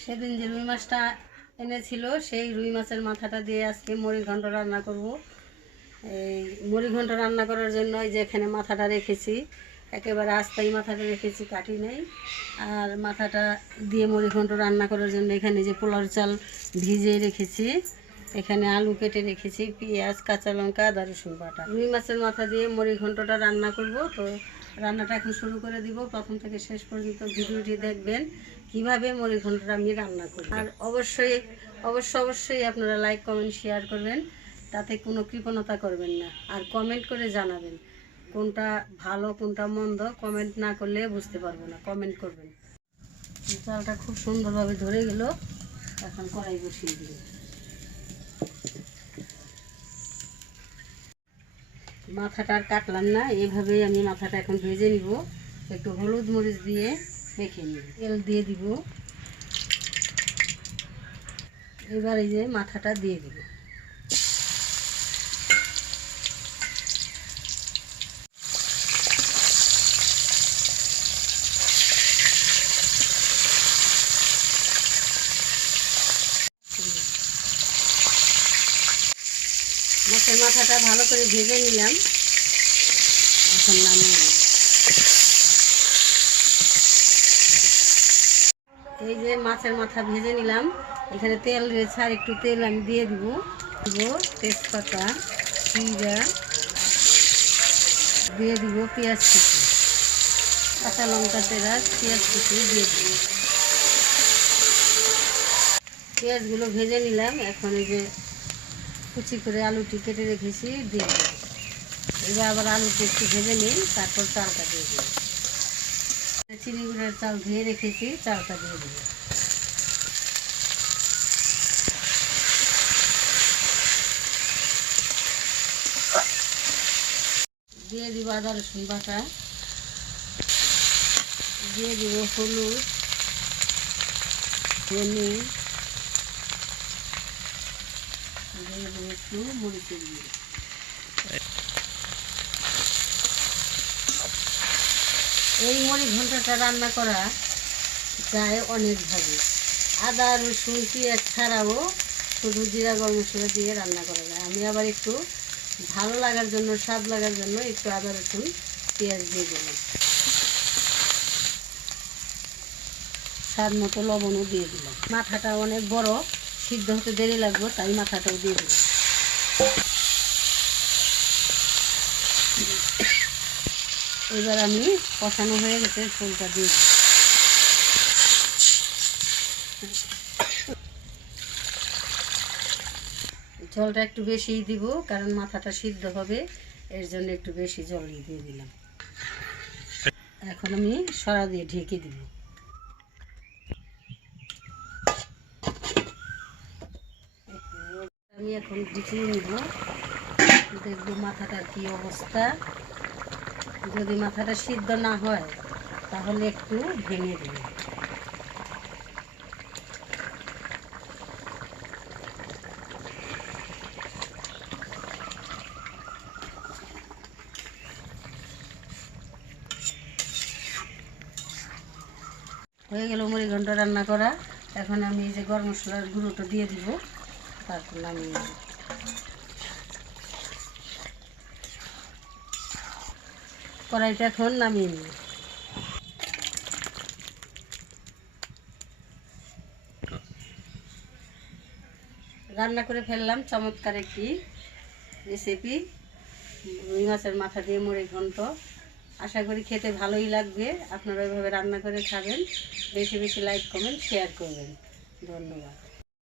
সেদিন যে রুই মাছটা এনেছিল, সেই রুই মাছের মাথাটা দিয়ে আজকে মুড়ি ঘন্ট রান্না করব। এই মুড়ি ঘন্ট রান্না করার জন্য যে এখানে মাথাটা রেখেছি, একেবারে আস্তাই মাথাটা রেখেছি, কাটি নেই। আর মাথাটা দিয়ে মুড়ি ঘন্ট রান্না করার জন্য এখানে যে পোলার চাল ভিজিয়ে রেখেছি এখানে আলু কেটে রেখেছি, পেঁয়াজ, কাঁচা লঙ্কা আদা রসুন বাটা। রুই মাছের মাথা দিয়ে মুড়ি ঘন্টটা রান্না করব। তো রান্নাটা এখন শুরু করে দিব। প্রথম থেকে শেষ পর্যন্ত ভিডিওটি দেখবেন, কীভাবে মুড়ি ঘন্টটা আমি রান্না করি আর অবশ্যই, অবশ্য অবশ্যই আপনারা লাইক, কমেন্ট, শেয়ার করবেন। তাতে কোনো কৃপণতা করবেন না। আর কমেন্ট করে জানাবেন, কোনটা ভালো, কোনটা মন্দ। কমেন্ট না করলে বুঝতে পারব না। কমেন্ট করবেন। চালটা খুব সুন্দরভাবে ধরে গেল। এখন কড়াই বসিয়ে দিই মাথাটা আর কাটলাম না, এভাবেই আমি মাথাটা এখন ভেজে নিব। একটু হলুদ মরিচ দিয়ে মেখে নিব। তেল দিয়ে দিব। এবার এই যে মাথাটা দিয়ে দিব। মাছের মাথাটা ভালো করে ভেজে নিলাম। এখন নামিয়ে। এই যে মাছের মাথা ভেজে নিলাম। এখানে তেল রয়েছে আর একটু তেল আমি দিয়ে দিব। দিব তেজপাতা, জিরা, দিয়ে দিব পেঁয়াজ কুচি। কাঁচা লঙ্কা তেরা পেঁয়াজ কুচি দিয়ে দিব। পেঁয়াজগুলো ভেজে নিলাম। এখন এই যে কুচি করে আলুটি কেটে রেখেছি, দিয়ে এবার আবার আলুটি একটু ভেজে নিই, তারপর চালটা দিয়ে দেবো। চিনি গুঁড়ের চাল ধুয়ে রেখেছি, চালটা দিয়ে দেবো। দিয়ে দিব আদা রসুন বাটা। দিয়ে দিব হলুদ, ধনে এই মুড়ি ঘন্টাটা রান্না করা যায় অনেকভাবে। আদা, রসুন, পেঁয়াজ ছাড়াও শুধু জিরা, গরম মশলা দিয়ে রান্না করা যায়। আমি আবার একটু ভালো লাগার জন্য, স্বাদ লাগার জন্য একটু আদা, রসুন, পেঁয়াজ দিয়ে দিলাম। স্বাদ মতো লবণও দিয়ে দিলাম। মাথাটা অনেক বড় সিদ্ধ হতে দেরি লাগবে, তাই মাথাটাও দিয়ে দিলাম। এবার আমি কষানো হয়ে গেছে ফুলটা দিয়ে দিই। জলটা একটু বেশিই দিব, কারণ মাথাটা সিদ্ধ হবে, এর জন্য একটু বেশি জল দিয়ে দিলাম। এখন আমি সরা দিয়ে ঢেকে দিব। আমি এখন গুছিয়ে নিব। দেখব মাথাটার কি অবস্থা। যদি মাথাটা সিদ্ধ না হয়, তাহলে একটু ভেঙে হয়ে গেল মুড়ি ঘন্ট রান্না করা। এখন আমি এই যে গরম মশলার গুঁড়োটা দিয়ে দিব। তারপর নামিয়ে নেব। কড়াইটা এখন নামিয়ে নিই। রান্না করে ফেললাম চমৎকার একটি রেসিপি রুই মাছের মাথা দিয়ে মুড়ি ঘন্ট। আশা করি খেতে ভালোই লাগবে। আপনারা ওইভাবে রান্না করে খাবেন। বেশি বেশি লাইক কমেন্ট শেয়ার করবেন। ধন্যবাদ।